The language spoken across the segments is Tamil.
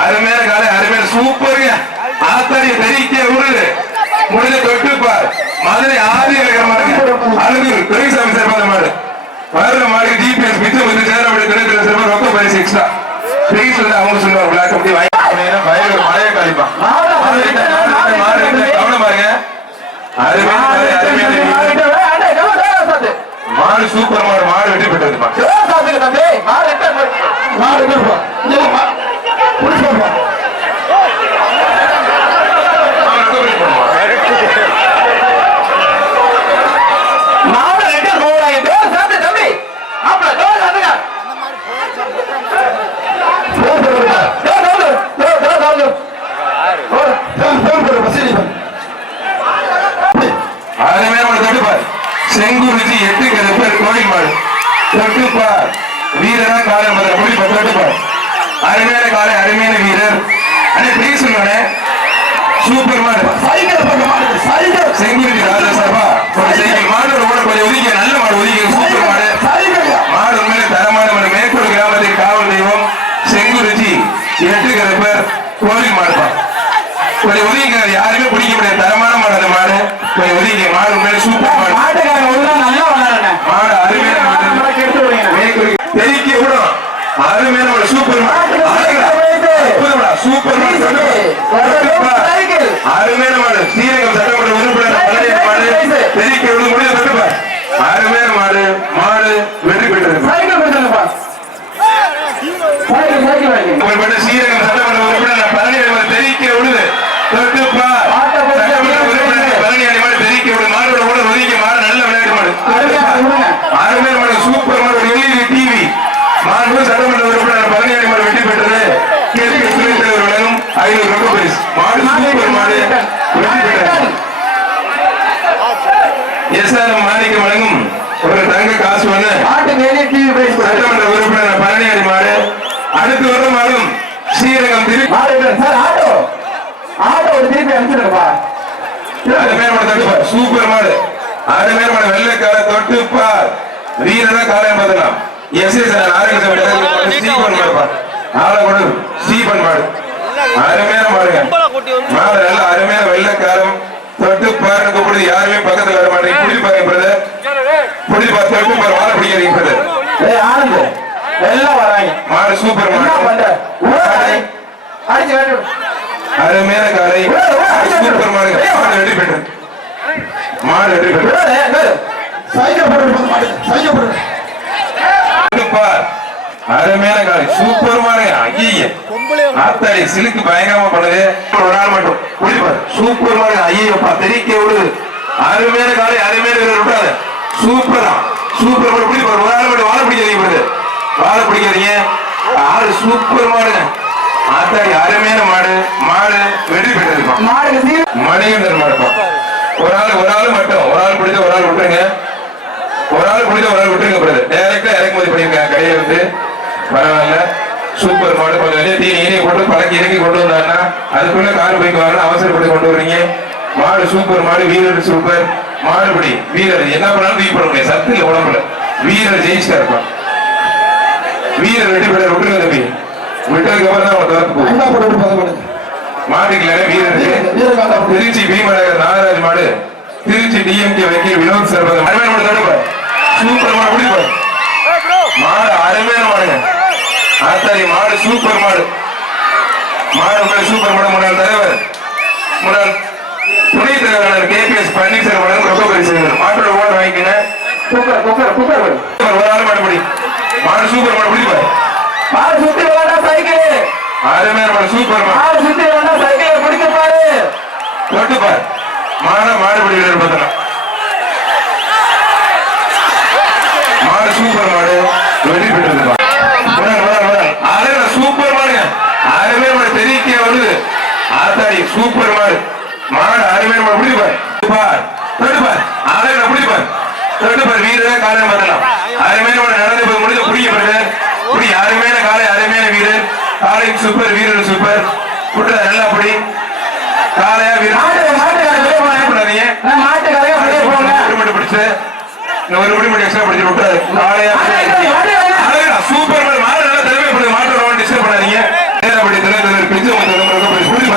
அருமையான காலை அருமையான சூப்பருங்க. ஆத்தாடி தெரிக்க உருது முடிஞ்ச தொட்டுப்பார் மதுரை ஆதி மாடுங்க அழுகூர் துரைசாமி சார் மாடு. வர்ற மாடு ஜிபிஎஸ் மிச்சம் வந்து சேரப்படி துணை சார் ரொம்ப பரிசு எக்ஸ்ட்ரா பிரைஸ் வந்து அவங்க சொல்லுவாங்க விளாக்க முடியும் வாங்கி மழைய கழிப்பான் கவனம் பாருங்க. அருமையான அருமையான. மாடு சூப்பர் மாடு மாடு வெற்றி பெற்றதுப்பா அவன் recovery பண்ணுவான். அருமையான மாடு தொட்டுப்பார் செங்குறிச்சி எட்டு கருப்பர் கோயில் மாடு தொட்டுப்பார் வீரரா காலம் பதில் முடிப்பா தொட்டுப்பார் அருமையான காலை அருமையான வீரர். அண்ணே பிளீஸ் சொல்லுவானே சூப்பர் மாடு செங்குறிச்சி ராஜா சார்பா ஒரு சைக்கிள். மாடு ஓட கொஞ்சம் ஒதுக்கி நல்ல மாடு ஒதுக்கி சூப்பர் மாடு மாடு உண்மையிலே தரமான மாடு. மேற்கூர் கிராமத்தின் காவல் தெய்வம் செங்குறிச்சி எட்டு கருப்பர் கோயில் மாடுப்பா. கொஞ்சம் ஒதுங்க யாருமே பிடிக்க முடியாது. தரமான மாடு அந்த மாடு. கொஞ்சம் ஒதுங்க மாடு உண்மையிலே சூப்பர் மாடு மாடு அருமையான மாடு. மேற்கூர் தெறிக்க விடும் அருமையான ஒரு சூப்பர் சூப்பர் மாடு தொட்டுப்பா. அருமையான மாடு ஸ்ரீரங்கம் சட்டமன்ற உறுப்பினர் பழனியன் மாடு தெறிக்க விடும் முடிவு தொட்டுப்பா அருமையான மாடு மாடு வெற்றி பெற்றது உங்கள்பட்ட ஸ்ரீரங்கம் சட்டமன்ற உறுப்பினர் பழனியன் மாடு தெறிக்க விடுது தொட்டுப்பா சட்டமன்ற உறுப்பினர் பழனியன் மாடு தெறிக்க விடு மாடோட கூட ஒதுக்கி மாடு நல்ல விளையாட்டு மாடு தொட்டுப்பா. அருமையான மாடு சூப்பர் மாடு ஒரு எல்இடி டிவி மாண்பு சட்டமன்ற உறுப்பினர் பழனியன் மாடு வெற்றி பெற்றது கேள்வி துணைத் தலைவர் வழங்கும் ஐநூறு ரொம்ப பரிசு மாடு சூப்பர் மாடு வெற்றி பெற்றது எஸ்ஆர்எம் மாணிக்க வழங்கும் ஒரு தங்க காசு ஒண்ணு சட்டமன்ற உறுப்பினர் பழனியாடி மாடு அடுத்து வர மாடும் ஸ்ரீரங்கம் திரு அருமையான மாடு தட்டுப்பார் சூப்பர் மாடு. அருமையான மாடு வெள்ளைக்கார தொட்டுப்பார் வீரரா காலையம் பார்த்தலாம் எஸ் எஸ் ஆரோக்கிய ஸ்ரீபன் மாடுப்பா ஆலகுடு ஸ்ரீபன் மாடு. அருமையான மாடுங்க. மாடு நல்ல அருமையான வெள்ளைக்காரம் தொட்டு பாருங்க கூப்பிடுது யாருமே பக்கத்துல வர மாட்டேங்க புடி பாருங்க பிரதர் புடி பாரு தொட்டு பாரு. வாழ பிடிக்கிறீங்க பிரதர் மாடு சூப்பர் மாடு. அருமையான காலை. சூப்பர் மாடுங்க மாடு வெற்றி பெற்றது மாடு பெற்றது பார் அருமையான காலை. சூப்பர் ஐய ஆத்தாடி சிலுக்கு பயங்கரமா பண்ணுது. ஒரு நாள் மட்டும். குடிப்பார் சூப்பர் மாடுங்க ஐயப்பா தெரிக்க விடுது அருமையான காலை அருமையான வீரர் விட்டாது சூப்பரா. சூப்பர் மாடு. குடிப்பார் ஒரு மட்டும் வாழ பிடிக்காதீங்க பிரதர் வாழ பிடிக்காதீங்க. ஆறு சூப்பர் மாடுங்க ஆத்தாடி அருமையான மாடு. மாடு வெற்றி பெற்றிருப்பான். மணிகண்டன் ஒரு ஆள் ஒரு ஆள் மட்டும். ஒரு ஆள் பிடிச்ச ஒரு ஆள் விட்டுருங்க. ஒரு ஆள் பிடிச்ச ஒரு ஆள் விட்டுருங்க பிரதர் டைரக்டா இறக்குமதி பண்ணிருக்காங்க கடையில வந்து பரவாயில்ல. சூப்பர் மாடு கொஞ்சம் வெளியே தீனி இனி போட்டு பழக்கி இறக்கி கொண்டு வந்தாருன்னா அதுக்குள்ள கார் பைக் வாங்கணும் அவசரப்பட்டு கொண்டு வர்றீங்க. மாடு சூப்பர் மாடு வீரர் சூப்பர். மாடுபடி வீரர். என்ன பண்ணாலும் தூக்கி போட முடியாது. சத்து இல்ல உடம்புல. வீரர் ஜெயிச்சுட்டா இருப்பான் வீரர் வெற்றி பெற விட்டுருங்க தம்பி விட்டதுக்கு அப்புறம் தான் அவன் தோத்து போகும். மாட்டுக்கு வீரர். இருக்கு. திருச்சி பீமநகர் நாகராஜ் மாடு. திருச்சி டிஎம்கே வக்கீல் வினோத் சர்பத் அருமையான மாடு தடுப்பார் சூப்பர் மாடு பிடிப்பார் மாடு அருமையான மாடுங்க. ஆத்தாரி மாடு சூப்பர் மாடு. மாடு சூப்பர் மாடு. முன்னாள் தலைவர் முன்னாள் துணைத் தலைவர் கேபிஎஸ் பன்னீர்செல்வம் வழங்கும் ரொம்ப பரிசு மாட்டோட ஓட வாங்கிக்கங்க ஒரு ஆள் மாடு. மாடு சூப்பர் மாடு சூப்பர் மாடு. மாட வீரர் பார்த்தலாம் மாடு சூப்பர் மாடு. வெற்றி பெற்றிருப்பா அழகா சூப்பர் மாடுங்க அருமை மாடு தெரிவிக்க வருது. ஆத்தாடி சூப்பர் மாடு. மாடு பிடிப்பார் பார். பிடிப்பார் ரெண்டு பேர் வீரர் காலையில மாறலாம். அருமையான ஒரு நடந்து போய் முடிஞ்ச புரிய பிறகு புரிய அருமையான காலை அருமையான வீரர். காலை சூப்பர் வீரர் சூப்பர் குட்ட நல்லா புடி. காலையா வீரர். மாட்டுக்காரங்க மாட்டுக்காரங்க பிடிச்சு. விட்டாரு காலையா சூப்பர் மாடு நல்லா தலைமைப்படுது மாட்டு டிஸ்டர்ப் பண்ணாதீங்க. நேரப்படி தலைவர் பிடிச்சு உங்க தலைவருக்கு புரிய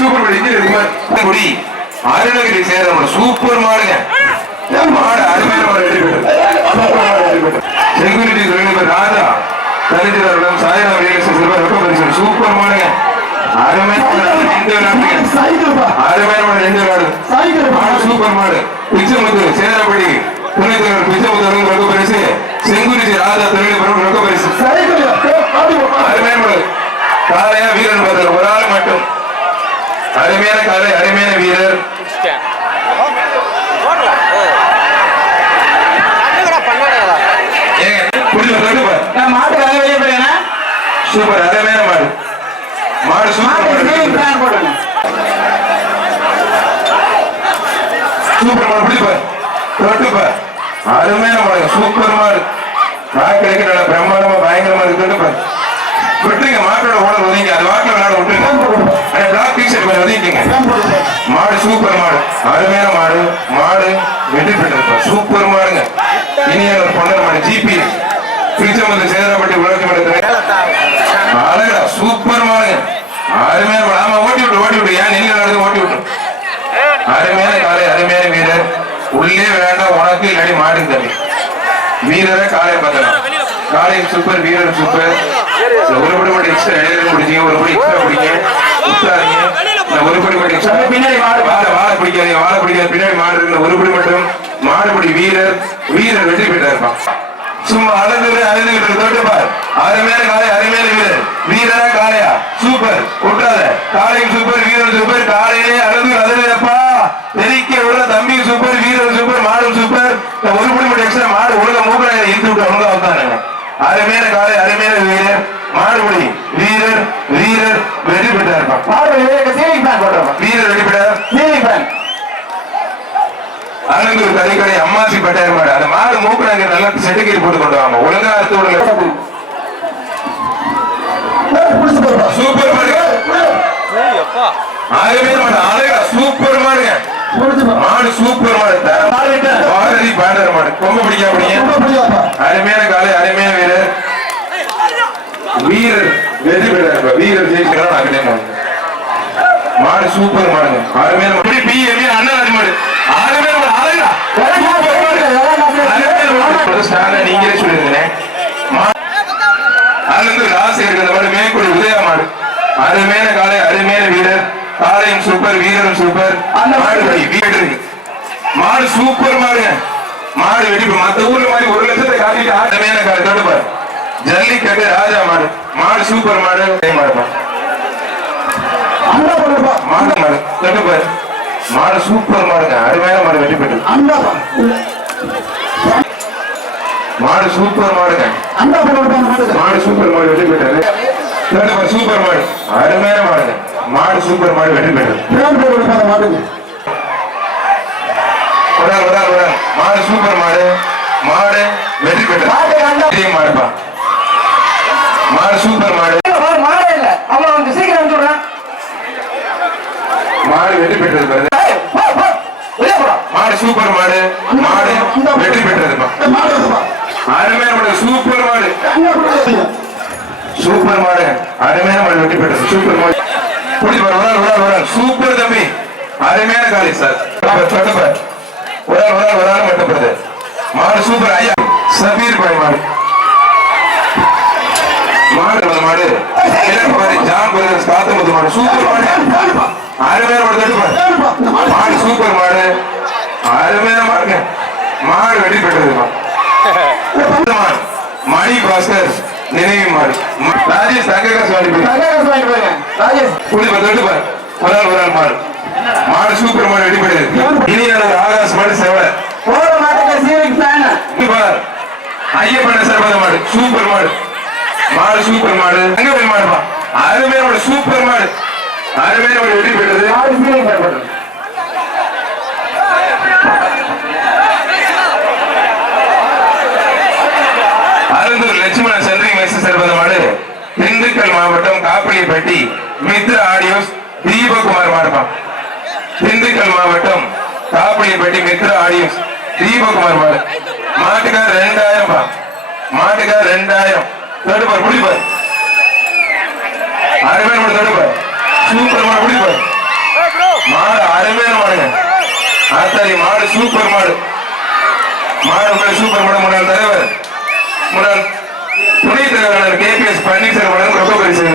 சூப்பர் பிடிச்சு அருணகிரி சேரம் சூப்பர் மாடுங்க. மாடு அருமையான மாடு. செங்குரிட்டி தொழில்நுட்ப ராஜா தரித்திரம் சாயராம் ரியல் எஸ்டேட் சிறுவர் வெப்ப பரிசு சூப்பர் மாடுங்க. அருமையான மாடு சூப்பர் மாடு பிச்சமுத்து சேரப்படி பிச்சமுத்து பரிசு ராஜா பரிசு வீரன் ஒரு ஆள் மட்டும். அருமையான காலை அருமையான வீரர். சூப்பர் அருமையான மாடு. மாடு சூப்பர். சூப்பர் மாடு பிடிப்பா தொட்டுப்பா அருமையான மாடு சூப்பர் மாடு. வாக்களிக்க நல்ல பிரம்மாண்டமா பயங்கரமா இருக்கு விட்டுருங்க மாட்டோட ஓட ஒதுங்க அது வாக்கில் விளையாட விட்டுருங்க. பிளாக் மாடு சூப்பர் மாடு. அருமையான மாடு. மாடு வெற்றி பெற்றிருப்பா சூப்பர் மாடுங்க. இனிய ஒரு பொண்ணு மாடு ஜிபி. திருச்செந்தூர் சேதராப்பட்டி உலக மாடு அழகா சூப்பர் மாடுங்க. அருமையான மாடு. ஆமா ஓட்டி விட்டு ஓட்டி விட்டு ஏன் நெல் நடந்து ஓட்டி விட்டு அருமையான காலை அருமையான வீரர். உள்ளே வேண்டாம் உனக்கு இல்லாடி மாடு தம்பி. வீரரை காலை பார்த்தலாம் காலையும் சூப்பர் வீரர் சூப்பர் ஒரு படி மட்டும் எக்ஸ்ட்ரா இடையில பிடிச்சிங்க ஒரு படி எக்ஸ்ட்ரா பிடிங்க உத்தாரிங்க மட்டும் பின்னாடி மாடு. வாழை வாழை பிடிக்காதீங்க வாழை பிடிக்காது பின்னாடி மாடு இருக்கு ஒரு படி மட்டும். மாடுபடி வீரர் வீரர் வெற்றி பெற்றா இருப்பான் சும்மா அழுது அழுதுகிட்டு தோட்டுப்பார் அருமையான காலை அருமையான வீரர். வீரரா காளையா? சூப்பர். விட்டாத காளையும் சூப்பர் வீரர் சூப்பர். காலையிலே அழுது அழுதுப்பா தெரிக்க விட தம்பி சூப்பர் வீரர் சூப்பர் மாடும் சூப்பர். ஒரு மணி மட்டும் எக்ஸ்ட்ரா மாடு ஒழுங்க மூக்கல இருந்து விட்டு ஒழுங்கா வந்தானுங்க அருமையான காலை அருமையான வீரர். மாடுபடி வீரர் வீரர் வெற்றி வெளியே சேவிங் பிளான் போடுறோம் வீரர் வெற்றி பெற்றார்? சேவிங் பிளான் அனந்தூர் கறிக்கடை அம்மாசி பட்டாயர் மாடு. அந்த மாடு மூக்குறாங்க நல்லா செட்டுக்கீர் போட்டு கொண்டு வாங்க. ஒழுங்கா அறுத்து விடுங்க. சூப்பர் மாடு. மாடு. அழகா சூப்பர் மாடுங்க மாடு சூப்பர் மாடு. பாரதி பாண்டர் மாடு. கொம்ப பிடிக்க அப்படிங்க அருமையான காலை அருமையான வீரர். வீரர் வெற்றி பெற்றார் வீரர் ஜெயிக்கிறான் அருமையான மாடு சூப்பர் மாடுங்க. அருமையான மாடு. பிஎம்ஏ அண்ணன் மாடு. அருமையான மாடு. அழகா. மாடு. மாடு. நீங்களே சொல்லிருந்தேன் அங்கிருந்து ராசி இருக்கிற மாடு மேற்கொடி உதயா மாடு. அருமையான காலை அருமையான வீரர். காலையும் சூப்பர் வீரரும் சூப்பர் மாடு படி வீடு மாடு சூப்பர் மாடுங்க. மாடு வெடிப்பு மத்த ஊர்ல மாதிரி ஒரு லட்சத்தை காட்டிட்டு அருமையான காலை தடுப்பார். ஜல்லிக்கட்டு ராஜா மாடு மாடு சூப்பர் மாடு மாடு. மாடு கட்டு பாரு. மாடு சூப்பர் மாடுங்க. அருமையான மாடு வெற்றி பெற்று மாடு சூப்பர் மாடுங்க. மாடு சூப்பர் மாடு வெற்றி பெற்றது சூப்பர் மாடு. அருமையான மாடுங்க. மாடு சூப்பர் மாடு வெற்றி பெற்றது பிளான் போடுப்பா மாடுங்க வரார் வரார் வரார் மாடு சூப்பர் மாடு மாடு வெற்றி பெற்றது மாடு அண்டா இதே மாடுப்பா மாடு சூப்பர் மாடு மாடே இல்ல. அவன் வந்து சீக்கிரம் விடுறான். மாடு வெற்றி பெற்றது பாரு. போடா. மாடு சூப்பர் மாடு. மாடு வெற்றி பெற்றதுப்பா. அருமையான மாடு சூப்பர் மாடு. சூப்பர் மாடு அருமையான மாடு வெற்றி பெற்றது. சூப்பர் மாடு. புரிஞ்சு பாரு சூப்பர் தம்பி. அருமையான காலை சார். மட்டுப்படுது மாடு சூப்பர் ஐயா. சபீர் பாய் மாடு அந்த மாடு இளம் பாரு ஜான் காத்தமுத்து மாடு சூப்பர் மாடு. அருமையான மாடு. இந்த மாடு சூப்பர் மாடு. அருமையான மாடுங்க. மாடு வெற்றி பெற்றதுமா மாடு. மணி பாஸ்கர் நினைவு மாடு. ராஜேஷ் தங்ககாசு வாடி போய். ராஜேஷ். புடி பாரு தொட்டு பாரு. ஒரு ஆள் ஒரு ஆள் மாடு. மாடு சூப்பர் மாடு வெற்றி பெற்றது இனியான ஆகாஷ் மாடு செவலை. ஐயப்பன சர்வத மாடு. சூப்பர் மாடு. மாடு சூப்பர் மாடு. அங்க மாடுப்பா. அருமையான மாடு சூப்பர் மாடு. அருமையான மாடு வெற்றி பெற்றது. அருந்தூர் லட்சுமண சென்ட்ரிங் மெஸ் சர்வத திண்டுக்கல் மாவட்டம் காப்பிளிப்பட்டி மித்ர ஆடியோஸ் தீபகுமார் மாடுப்பா திண்டுக்கல் மாவட்டம் காப்பிளிப்பட்டி மித்ர ஆடியோஸ் தீபகுமார் மாடு. மாட்டுக்கார் ரெண்டாயிரம் பா மாட்டுக்கார் ரெண்டாயிரம். தடுப்பார் குடிப்பார் அருமையான மாடு தடுப்பார் சூப்பர் மாடு குடிப்பாரு மாடு அருமையான மாடுங்க. ஆத்தாடி மாடு சூப்பர் மாடு. மாடு உண்மையிலே சூப்பர் மாடு முன்னாள் தலைவர். முன்னாள் துணைத் தலைவர் கேபிஎஸ் பன்னீர்செல்வம் ரொம்ப பரிசு.